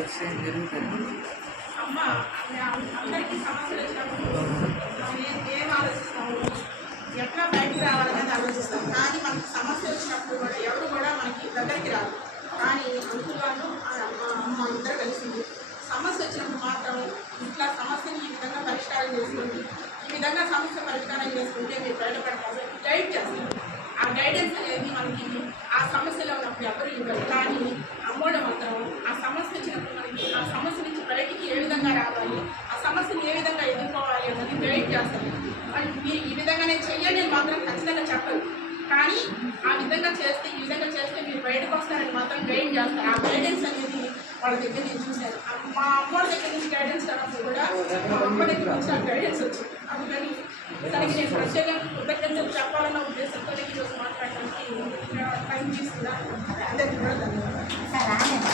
వచ్చాయి జరుగుతాయి. అమ్మ అందరికీ సమస్యలు వచ్చినప్పుడు మనం ఏం ఆలోచిస్తాము, ఎట్లా బయటికి రావాలనేది ఆలోచిస్తాం. కానీ మనకి సమస్య వచ్చినప్పుడు కూడా ఎవరు కూడా మనకి దగ్గరికి రాదు. కానీ అంకులను మా అమ్మ ఇద్దరు కలిసింది. సమస్య వచ్చినప్పుడు మాత్రం ఇట్లా సమస్యని ఈ విధంగా పరిష్కారం చేసుకుంది, ఈ విధంగా సమస్య పరిష్కారం చేసుకుంటే మీరు బయటపడతారు, గైడ్ చేస్తారు. ఆ గైడెన్స్ అనేది మనకి ఆ సమస్యలో ఉన్నప్పుడు ఎవరు ఇవ్వరు. కానీ అమ్మోడ మాత్రం ఆ సమస్య వచ్చినప్పుడు మనకి ఆ సమస్య నుంచి బయటికి ఏ విధంగా రావాలి, ఆ సమస్యను ఏ విధంగా ఎదుర్కోవాలి అన్నది గైడ్ చేస్తారు. వాళ్ళు మీరు ఈ విధంగానే చెయ్యండి మాత్రం ఖచ్చితంగా చెప్పరు. కానీ ఆ విధంగా చేస్తే ఈ విధంగా చేస్తే మీరు బయటకు వస్తారని మాత్రం గైడ్ చేస్తారు. ఆ గైడెన్స్ అనేది వాళ్ళ దగ్గర నేను చూశాను. మా అమ్మోడి దగ్గర నుంచి గైడెన్స్ రావడం కూడా మా అమ్మ దగ్గర నుంచి ఆ గైడెన్స్ వచ్చింది. అందుకని తనకి నేను ప్రత్యేకంగా కృతజ్ఞతలు చెప్పాలన్న ఉద్దేశంతో ఈరోజు మాట్లాడడానికి టైం తీసుకున్నాను. అందరికీ కూడా ధన్యవాదాలు.